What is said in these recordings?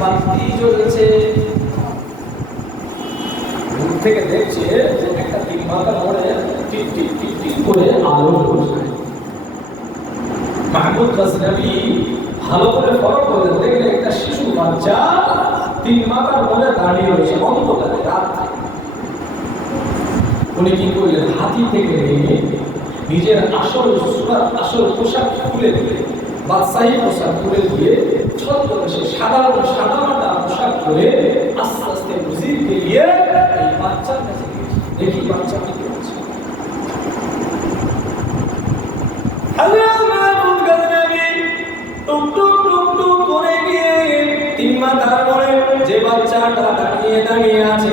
বাতি জ্বলছে দূর থেকে দেখছে যে একটা মাথা মরে টিক টিক টিক টিক করে আলো জ্বলছে। মাহমুদ গজনবী ভালো করে ফলো করে দেখলে একটা শিশু বাচ্চা তিন মাথার মধ্যে দাঁড়িয়ে রয়েছে অন্ধকারে রাত্রে। উনি কি করলেন? হাতি থেকে নিজের আসল, সুরার আসল পোশাক খুলে দিলে বাদশাহী পোশাক খুলে দিয়ে ছদ্মবেশে সাধারণ সাধারণটা পোশাক পরে আস্তে আস্তে উজিরকে নিয়ে এই বাচ্চার কাছে দেখি বাচ্চা কি করছে। করে যে বাচ্চাটা দাঁড়িয়ে দাঁড়িয়ে আছে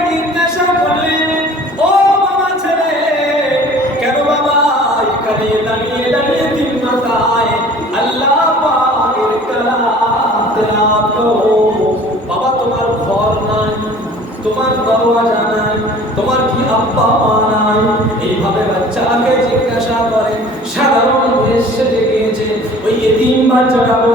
এতিম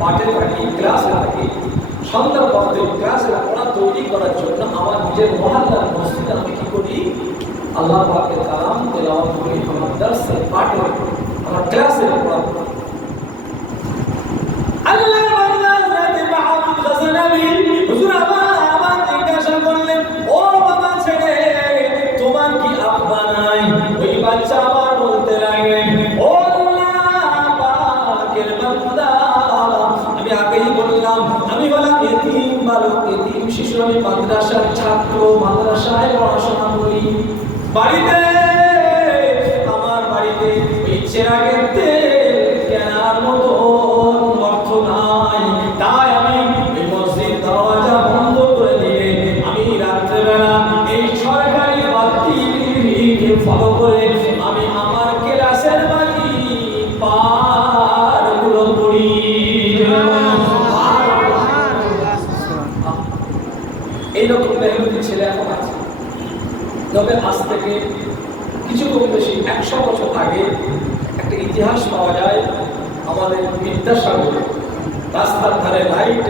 পাঠে থাকি ক্লাসে থাকি সন্ধ্যার পর ক্লাসে পড়া তৈরি করার জন্য আমার নিজের মহাল্লার মসজিদে আমি কি করি? আল্লাহ পাকে কালাম করি, আমার দর্শে, পাঠে, আমার ক্লাসে পড়া। আল্লাহ আমি মাদ্রাসার ছাত্র মাদ্রাসায় পড়াশোনা করি। বাড়িতে আমার বাড়িতে ওই চেরাগের আজ থেকে কিছু কম বেশি। একশো বছর আগে একটা ইতিহাস পাওয়া যায় আমাদের বিদ্যাসাগর। রাস্তার ধারে লাইট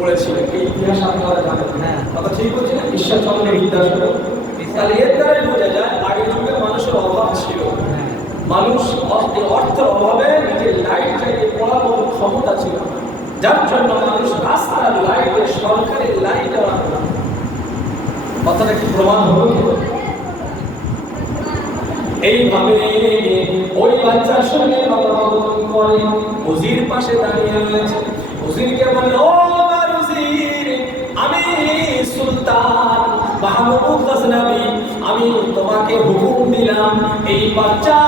পড়েছিল। এই ইতিহাস আপনারা জানেন। হ্যাঁ। কথা ঠিক বলছি না? ঈশ্বরচন্দ্র বিদ্যাসাগর তাহলে এর দ্বারাই বোঝা যায় আগের যুগে মানুষের অভাব ছিল। মানুষ অর্থ- অর্থের অভাবে নিজের লাইট পড়ার মতো ক্ষমতা ছিল যার জন্য মানুষ রাস্তার লাইটে সরকারি লাইট কথাটা কি প্রমাণ হলো এইভাবে ওই বাচ্চার সঙ্গে করে পাশে দাঁড়িয়ে রয়েছে। বলল ও আমি সুলতান মাহমুদ আমি তোমাকে হুকুম দিলাম, এই বাচ্চা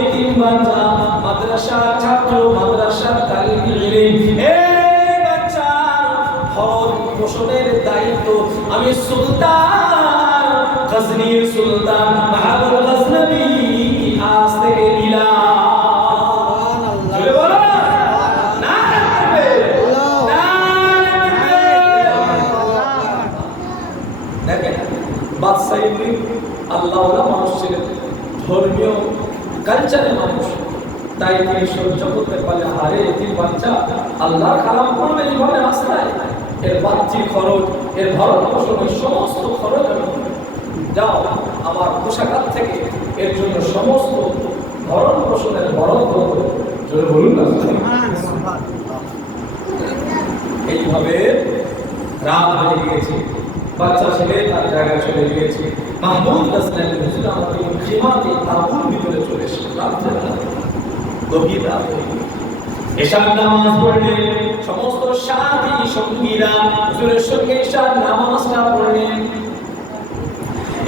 এতিম বাচ্চা মাদ্রাসার ছাত্র, মাদ্রাসার তালিম এই পোষণের দায়িত্ব। আমি সুলতান গজনীর সুলতান গজনবী আজ থেকে নিলাম। বাদশাহ ধর্মীয় মানুষ। তাই তিনি সহ্য করতে পারলে এতিম বাচ্চা আল্লাহ খারাপ করবে এইভাবে রাস্তায়। এর বাচ্চি খরচ, এর ভরণ পোষণের সমস্ত খরচ আমি যাও, আমার পোশাকার থেকে এর জন্য সমস্ত ভরণ পোষণের করো। জোরে বলুন না এইভাবে রাত হয়ে গিয়েছে, বাচ্চা ছেলে তার জায়গায় চলে গিয়েছে মাহমুদ হাসনান হুজুর আমাকে খিমাতে তাবুর ভিতরে চলে এসে রাত্রেবেলা গভীর রাত হয়ে। এশার নামাজ পড়লেন সমস্ত সাথী সঙ্গীরা হুজুরের সঙ্গে এশার নামাজটা পড়লেন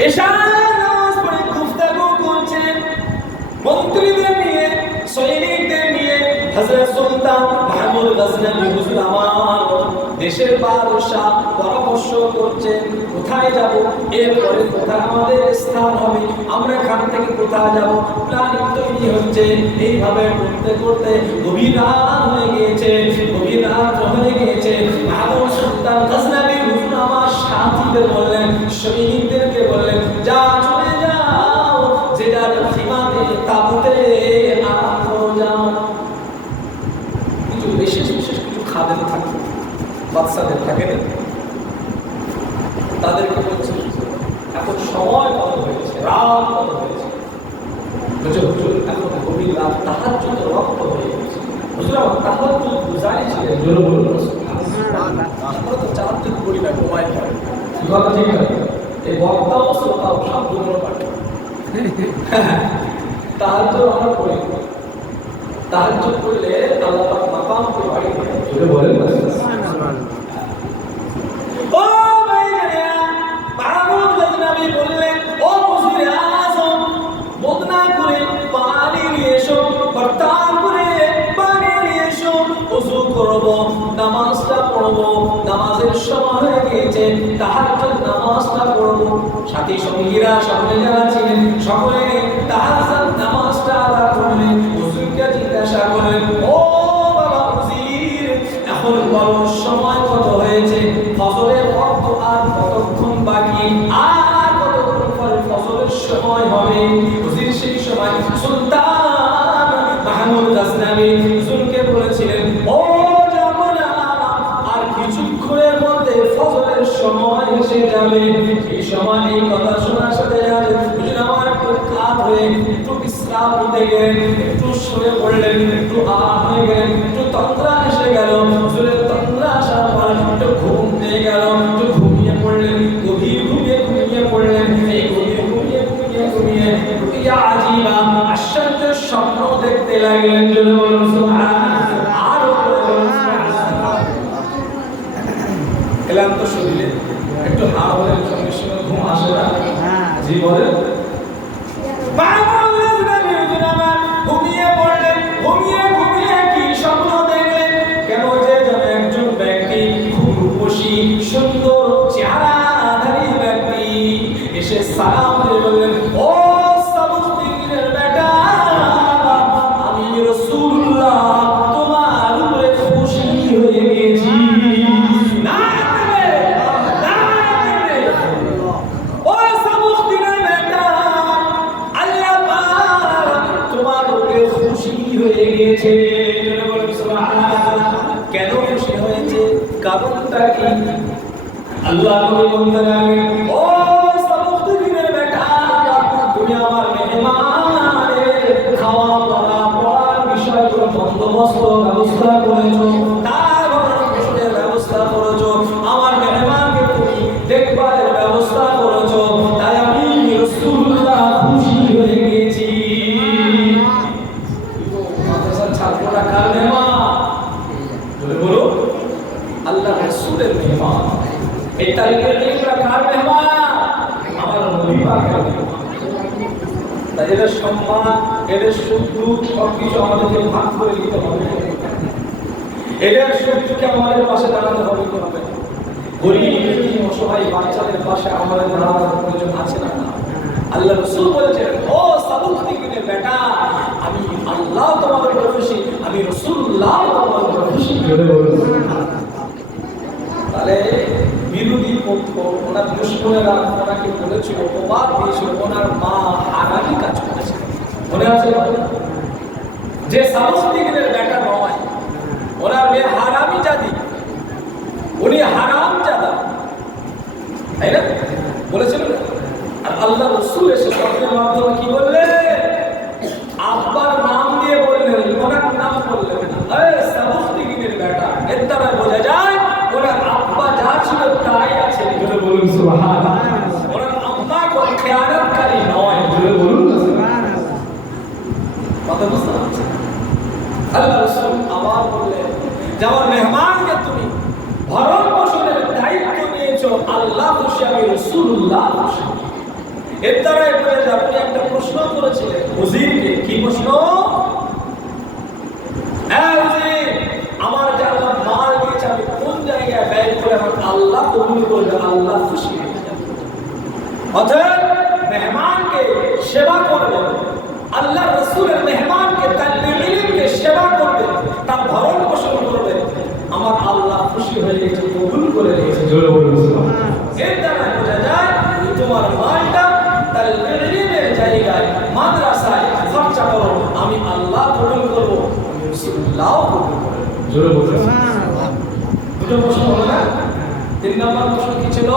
এশার নামাজ পড়ে গুফতাগু করছেন মন্ত্রীদের নিয়ে, সৈনিকদের নিয়ে, হযরত সুলতান মাহমুদ গজনবী হুজুর আমার দেশের বাদশাহ পরামর্শ করছেন কোথায় যাব? এরপরে কোথায় আমাদের স্থান হবে? আমরা এখান থেকে কোথায় যাব? প্ল্যানিং তৈরি হচ্ছে। এইভাবে করতে করতে গভীর হয়ে গিয়েছে। গভীর হয়ে গিয়েছে। মাহমুদ সুলতান গজনবী হুজুর আমার সাথীদের বললেন সৈনিকদেরকে কিছু বিশেষ বিশেষ কিছু খাদেম থাকে, বাচ্চাদের থাকে না। তাদেরকে বলছে, এখন সময় কত হয়েছে? রাত কত হয়েছে? হুজুর, এখন গভীর রাত তাহার জন্য রক্ত হয়ে গেছে। হুজুর আমার তাহার জন্য বুঝাই বলুন। আমরা তো চার দিন করি না। ঘুমাই ঠিক আছে? এই বক্তাও শ্রোতাও সব দুটো পারে। তাহার তো আমরা করি তাহার করলে আল্লাহ করব, নামাজটা পড়ব, নামাজের সঙ্গীরা সকলে যারা ছিলেন সকলে তাহাজ্জুদ নামাজটা আদা জিজ্ঞাসা করলেন ও বাবা হুজুর এখন বলো সময় কত হয়েছে ফসলের অর্থ আর কতক্ষণ বাকি আর কতক্ষণ ফসলের সময় হবে? হুজুর সেই সময় সুলতান মাহমুদ গাজনাবি হুজুরকে বলেছিলেন, ও আর কিছুক্ষণের মধ্যে ফসলের সময় এসে যাবে। এই সময় এই কথা শোনার সাথে হুজুর আমার কাত হয়ে একটু বিশ্রাম নিতে গেলেন, একটু শুয়ে পড়লেন, একটু আরাম হয়ে গেলেন। জি বলেন ঘুমিয়ে পড়লেন ঘুমিয়ে এই তারিখের দিনটা কার মেহমান আমার নবী পাকের তাই এদের সম্মান এদের দুঃখ সবকিছু আমাদেরকে ভাগ করে দিতে হবে এদের দুঃখে আমাদের পাশে দাঁড়াতে হবে হবে গরিব অসহায় বাচ্চাদের পাশে আমাদের দাঁড়ানোর প্রয়োজন আছে না? আল্লাহ রসুল বলেছেন ও সাবুক দিনের বেটা আমি আল্লাহ তোমাদের উপর খুশি আমি রসুল্লাহ তোমাদের উপর খুশি তাহলে পক্ষ ওনার দুশ্মনেরা ওনাকে বলেছিল, প্রবাদ দিয়েছিল, ওনার মা হারানি কাজ করেছে। মনে আছে? যে সামস্তিকের বেটা নয় ওনার মেয়ে হারামি জাতি উনি হারাম জাদা তাই না বলেছিল না আর আল্লাহ রসুল এসে স্বপ্নের মাধ্যমে কি বললেন আব্বার নাম দিয়ে বললেন ওনার নাম বললেন না এই সামস্তিকের বেটা এর দ্বারা বোঝা যায় ওনার আব্বা যা ছিল তাই আছে জোরে বলুন সুবহানাল্লাহ ওনার আম্মা খেয়ানতকারী নয় জোরে বলুন কথা বুঝতে পারছি। আল্লাহ রসুল আবার বললেন যে আমার মেহমানকে তুমি ভরণ পোষণের দায়িত্ব নিয়েছো আল্লাহ খুশি আমি রসুল্লাহ খুশি। এর দ্বারাই আপনি একটা প্রশ্ন করেছিলেন হুজিরকে কি প্রশ্ন? হ্যাঁ আমার যে আল্লাহ মাল দিয়েছে আমি কোন জায়গায় ব্যয় করে আমার আল্লাহ কবুল করবে আল্লাহ খুশি অতএব মেহমানকে সেবা করবে। আল্লাহ রসুলের মেহমানকে তার ইলমকে সেবা করবে তার ভরণ পোষণ করবে। আমার আল্লাহ খুশি হয়ে গেছে কবুল করে নিয়েছে। এর দ্বারা বোঝা যায় তোমার মালটা তার ইলমের জায়গায় মাদ্রাসায় খরচা করো। আমি আল্লাহ কবুল করব আমি রসুল্লাহ কবুল করব। দুটো প্রশ্ন হলো না? তিন নম্বর প্রশ্ন কি ছিল?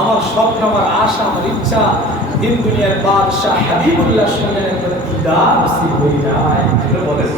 আমার স্বপ্ন আমার আশা আমার ইচ্ছা দিন দুনিয়ার বাদশাহ হাবিবুল্লাহ সঙ্গে একটা দিদার নসিব হয়ে যায়। বলেন